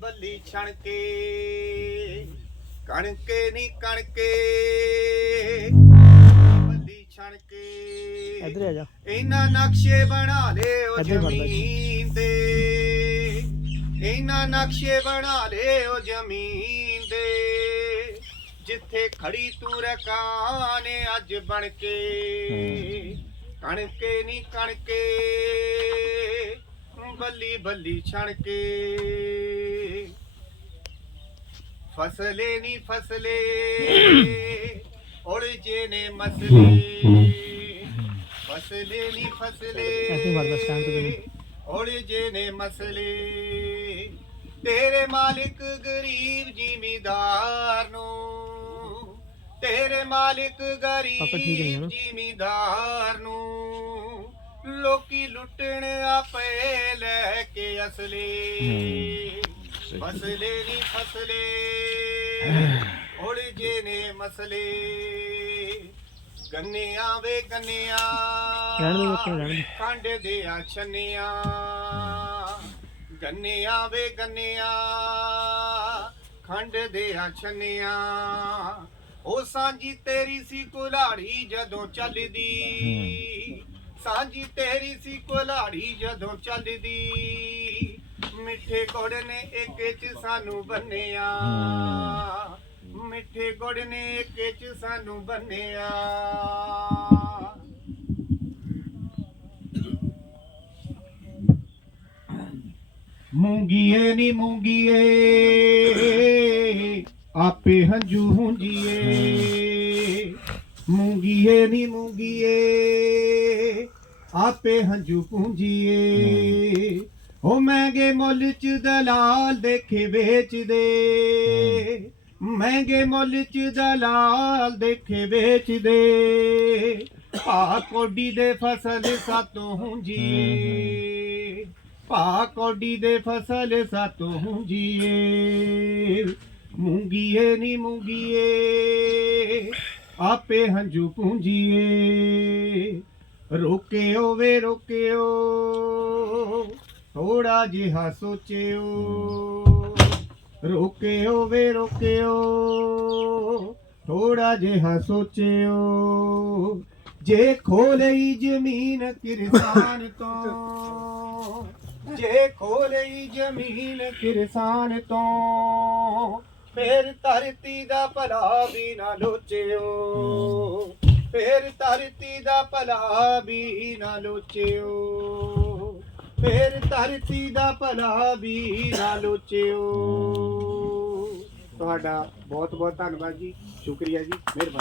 ਬੱਲੀ ਛਣਕੇ ਕਣਕੇ ਨੀ ਕਣਕੇ। ਬੱਲੀ ਛਣਕੇ ਇੱਧਰ ਆ ਜਾ। ਇਹਨਾਂ ਨਕਸ਼ੇ ਬਣਾ ਲਏ ਉਹ। ਜ਼ਮੀਨ ਦੇ ਇਹਨਾਂ ਨਕਸ਼ੇ ਬਣਾ ਲਏ ਉਹ ਜ਼ਮੀਨ ਦੇ ਜਿੱਥੇ ਖੜੀ ਤੂੰ ਰਕਾਨੇ ਅੱਜ ਬਣ ਕੇ ਕਣਕੇ ਨੀ ਕਣਕੇ ਬੱਲੀ ਬੱਲੀ ਛਣ ਕੇ ਫਸਲੇ ਨੀ ਫਸਲੇ ਉਲਝੇ ਨੇ ਮਸਲੇ ਫਸਲੇ ਨੀ ਐਸੇ ਵਰਗਾ ਸ਼ਾਂਤ ਫਸਲੇ। ਉਲਝੇ ਨੇ ਮਸਲੇ ਤੇਰੇ ਮਾਲਿਕ ਗਰੀਬ ਜ਼ਿਮੀਦਾਰ ਨੂੰ ਤੇਰੇ ਮਾਲਿਕ ਨਹੀਂ ਗਰੀਬ? ਜ਼ਿਮੀਦਾਰ ਨੂੰ ਲੋਕੀ ਲੁੱਟਣ ਆਪੇ ਲੈ ਕੇ ਅਸਲੇ ਫਸਲੇ। ਨਹੀਂ ਫਸਲੇ ਉਲਝੇ ਨੇ ਮਸਲੇ। ਗੰਨਿਆਂ ਵੇ ਗੰਨਿਆਂ ਰਹਿਣ ਦੇ ਆ ਛੰਨਿਆਂ। ਗੰਨਿਆਂ ਵੇ ਗੰਨਿਆਂ ਖੰਡ ਦੇ ਆ ਛੰਨਿਆਂ। ਉਹ ਸਾਂਝੀ ਤੇਰੀ ਸੀ ਕੁਲਾੜੀ ਜਦੋਂ ਚੱਲਦੀ। ਸਾਂਝੀ ਤੇਰੀ ਸੀ ਕੁਲਾੜੀ ਜਦੋਂ ਚੱਲਦੀ। ਮਿੱਠੇ ਗੁੜ ਨੇ ਇੱਕ ਚ ਸਾਨੂੰ ਬੰਨਿਆ। ਮਿੱਠੇ ਗੁੜ ਨੇ ਇੱਕ ਚ ਸਾਨੂੰ ਬੰਨਿਆ। ਮੂੰਗੀਏ ਨੀ ਮੂੰਗੀਏ ਆਪੇ ਹੰਝੂ ਹੁੰਜੀਏ। ਮੂੰਗੀਏ ਨੀ ਮੂੰਗੀਏ ਆਪੇ ਹੰਝੂ ਪੂੰਜੀਏ। ਉਹ ਮਹਿੰਗੇ ਮੁੱਲ ਚ ਦਲਾਲ ਦੇਖੇ ਵੇਚਦੇ। ਮਹਿੰਗੇ ਮੁੱਲ ਚ ਦਲਾਲ ਦੇਖੇ ਵੇਚਦੇ। ਆ ਕੋਡੀ ਦੇ ਫਸਲ ਸਾਤੋਂ ਹੁੰਜੀਏ ਭਾ ਕੋਡੀ ਦੇ ਫਸਲ ਸਾਤੋਂ ਹੁੰਜੀਏ ਮੂੰਗੀਏ ਨੀ ਮੂੰਗੀਏ ਆਪੇ ਹੰਝੂ ਪੂੰਜੀਏ ਰੋਕਿਓ ਵੇ ਰੋਕਿਓ। ਥੋੜਾ ਜਿਹਾ ਸੋਚਿਓ। ਰੋਕਿਓ ਵੇ, ਰੋਕਿਓ। ਥੋੜਾ ਜਿਹਾ ਸੋਚਿਓ। ਜੇ ਖੋ ਲਈ ਜ਼ਮੀਨ ਕਿਰਸਾਨ ਤੋਂ, ਜੇ ਖੋ ਲਈ ਜ਼ਮੀਨ ਕਿਰਸਾਨ ਤੋਂ, ਫੇਰ ਧਰਤੀ ਦਾ ਭਲਾ ਵੀ ਨਾ ਲੋਚਿਓ। ਫੇਰ ਧਰਤੀ ਦਾ ਭਲਾ ਵੀ ਨਾ ਲੋਚਿਓ। ਫੇਰ ਧਰਤੀ ਦਾ ਭਲਾ ਵੀ ਨਾ ਲੋਚਿਓ। ਤੁਹਾਡਾ ਬਹੁਤ ਬਹੁਤ ਧੰਨਵਾਦ ਜੀ। ਸ਼ੁਕਰੀਆ ਜੀ। ਮਿਹਰਬਾਨੀ।